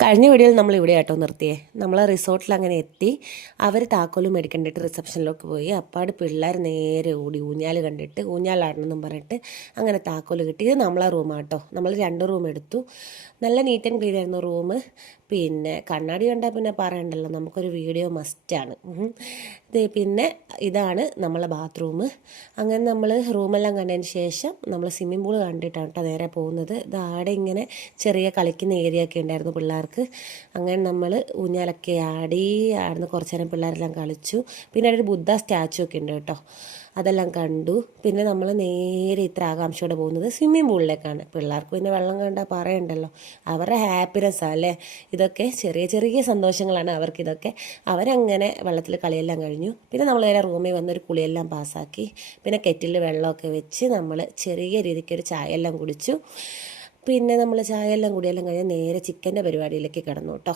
കഴിഞ്ഞ വീഡിയോയിൽ നമ്മൾ ഇവിടെ ആട്ടോ നിർത്തിയേ. നമ്മൾ റിസോർട്ടിൽ അങ്ങനെ എത്തി. അവർ താക്കോലും മേടിക്കണ്ടിട്ട് റിസപ്ഷനിലേക്ക് പോയി. അപ്പാട് പിള്ളേർ നേരെ ഓടി ഊഞ്ഞാൽ കണ്ടിട്ട് ഊഞ്ഞാലാടണമെന്നും പറഞ്ഞിട്ട് അങ്ങനെ താക്കോൽ കിട്ടി. ഇത് നമ്മളെ റൂമാട്ടോ. നമ്മൾ 2 റൂം എടുത്തു. നല്ല നീറ്റ് ആൻഡ് ക്ലീൻ ആയിരുന്നു റൂം. പിന്നെ കണ്ണാടി കണ്ടാൽ പിന്നെ പറയണ്ടല്ലോ, നമുക്കൊരു വീഡിയോ മസ്റ്റാണ്. പിന്നെ ഇതാണ് നമ്മളെ ബാത്റൂം. അങ്ങനെ നമ്മൾ റൂമെല്ലാം കണ്ടതിന് ശേഷം നമ്മൾ സ്വിമ്മിംഗ് പൂൾ കണ്ടിട്ടാണ് കേട്ടോ നേരെ പോകുന്നത്. ഇതാടെ ഇങ്ങനെ ചെറിയ കളിക്കുന്ന ഏരിയ ഒക്കെ ഉണ്ടായിരുന്നു പിള്ളേർക്ക്. അങ്ങനെ നമ്മൾ ഊഞ്ഞാലൊക്കെ ആടുന്ന കുറച്ച് നേരം പിള്ളേരെല്ലാം കളിച്ചു. പിന്നെ അവിടെ ഒരു ബുദ്ധ സ്റ്റാച്ചു ഒക്കെ ഉണ്ട് കേട്ടോ, അതെല്ലാം കണ്ടു. പിന്നെ നമ്മൾ നേരെ ഇത്ര ആകാംക്ഷയോടെ പോകുന്നത് സ്വിമ്മിംഗ് പൂളിലേക്കാണ്. പിള്ളേർക്ക് പിന്നെ വെള്ളം കണ്ടാൽ പറയണ്ടല്ലോ, അവരുടെ ഹാപ്പിനെസ്സാണ് അല്ലേ. ഇതൊക്കെ ചെറിയ ചെറിയ സന്തോഷങ്ങളാണ് അവർക്കിതൊക്കെ. അവരങ്ങനെ വെള്ളത്തിൽ കളിയെല്ലാം കഴിഞ്ഞു. പിന്നെ നമ്മൾ നേരെ റൂമിൽ വന്നൊരു കുളിയെല്ലാം പാസ്സാക്കി. പിന്നെ കെറ്റിൽ വെള്ളമൊക്കെ വെച്ച് നമ്മൾ ചെറിയ രീതിക്കൊരു ചായ എല്ലാം കുടിച്ചു. പിന്നെ നമ്മൾ ചായ എല്ലാം കുടിയെല്ലാം കഴിഞ്ഞ് നേരെ ചിക്കൻ്റെ പരിപാടിയിലേക്ക് കിടന്നു കേട്ടോ.